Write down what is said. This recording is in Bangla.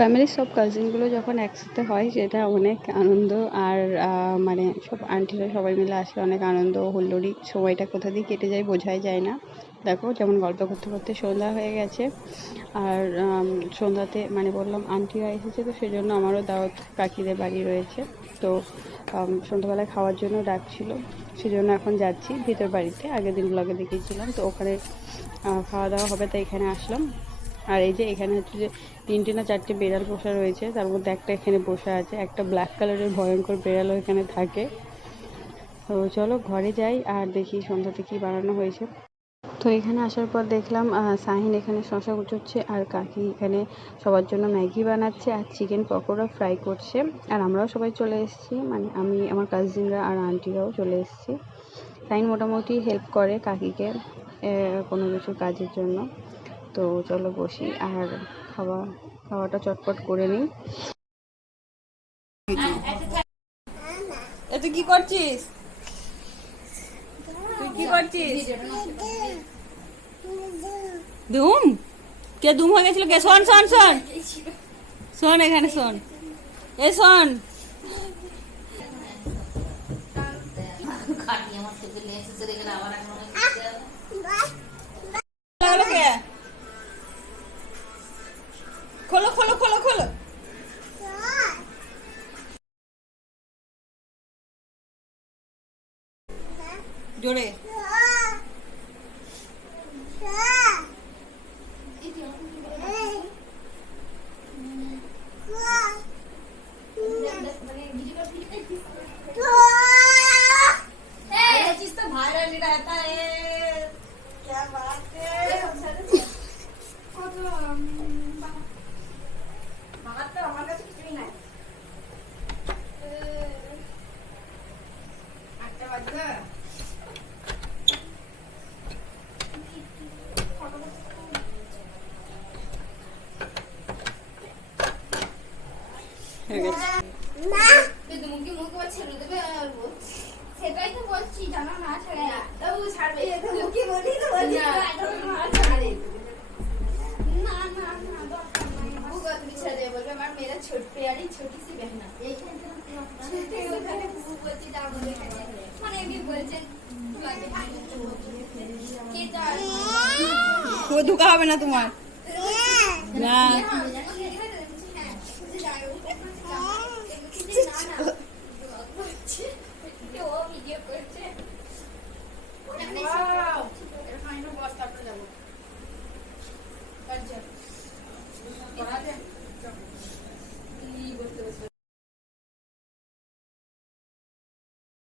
ফ্যামিলির সব কাজিনগুলো যখন একসাথে হয়, সেটা অনেক আনন্দ। আর মানে সব আন্টিরা সবাই মিলে আসলে অনেক আনন্দ। হুল্লোড়ি সময়টা কোথা দিয়ে কেটে যায় বোঝাই যায় না। দেখো, যেমন গল্প করতে করতে সন্ধ্যা হয়ে গেছে। আর সন্ধ্যাতে মানে বললাম আন্টিরা এসেছে তো সেই জন্য আমারও দাওয়াত কাকিদের বাড়ি রয়েছে। তো সন্ধ্যাবেলায় খাওয়ার জন্য ডাকছিল সেই জন্য এখন যাচ্ছি ভিতর বাড়িতে। আগের দিন ব্লগে দেখিয়েছিলাম। তো ওখানে খাওয়া দাওয়া হবে, তাই এখানে আসলাম। আর এই যে এখানে হচ্ছে যে তিনটে না চারটে বেড়াল বসা রয়েছে, তার মধ্যে একটা এখানে বসে আছে, একটা ব্ল্যাক কালারের ভয়ঙ্কর বেড়ালও এখানে থাকে। তো চলো ঘরে যাই আর দেখি সন্ধ্যাতে কি বানানো হয়েছে। তো এখানে আসার পর দেখলাম সাহিন এখানে শশা কুচোচ্ছে আর কাকি এখানে সবার জন্য ম্যাগি বানাচ্ছে আর চিকেন পকোড়া ফ্রাই করছে। আর আমরাও সবাই চলে এসেছি মানে আমি, আমার কাজিনরা আর আন্টিরাও চলে এসেছি। সাহিন মোটামুটি হেল্প করে কাকিকে কোনো কিছু কাজের জন্য। তো চলো বসি আর খাওয়া খাওয়াটা চটপট করে নিই। এ তুই কি করছিস? তুই কি করছিস? ধুম? কে ধুম হয়ে গেছিল? কে? শোন শোন শোন। শোন এখানে শোন। এ শোন। লাগল খোলো খোলো খোলো খোলো। জোরে। হয়ে গেছে মুখে মুখ ছেড়ে দেবে আর ও- সেটাই তো বলছি জানো না ছাড়ে না তবু ছাড়বে মুখে বলি তো বলছি না ছাড়ে না না না দরকার নাই বুক তুমি ছেড়ে দেবে বলবে আমার মেরা ছোট প্যারি ছোটি সি বহনা ছোটে ওখানে বুক বলছি দাও বলে মানে এমনি বলছে কি জানি ও ধোকা হবে না তোমার না 钱 了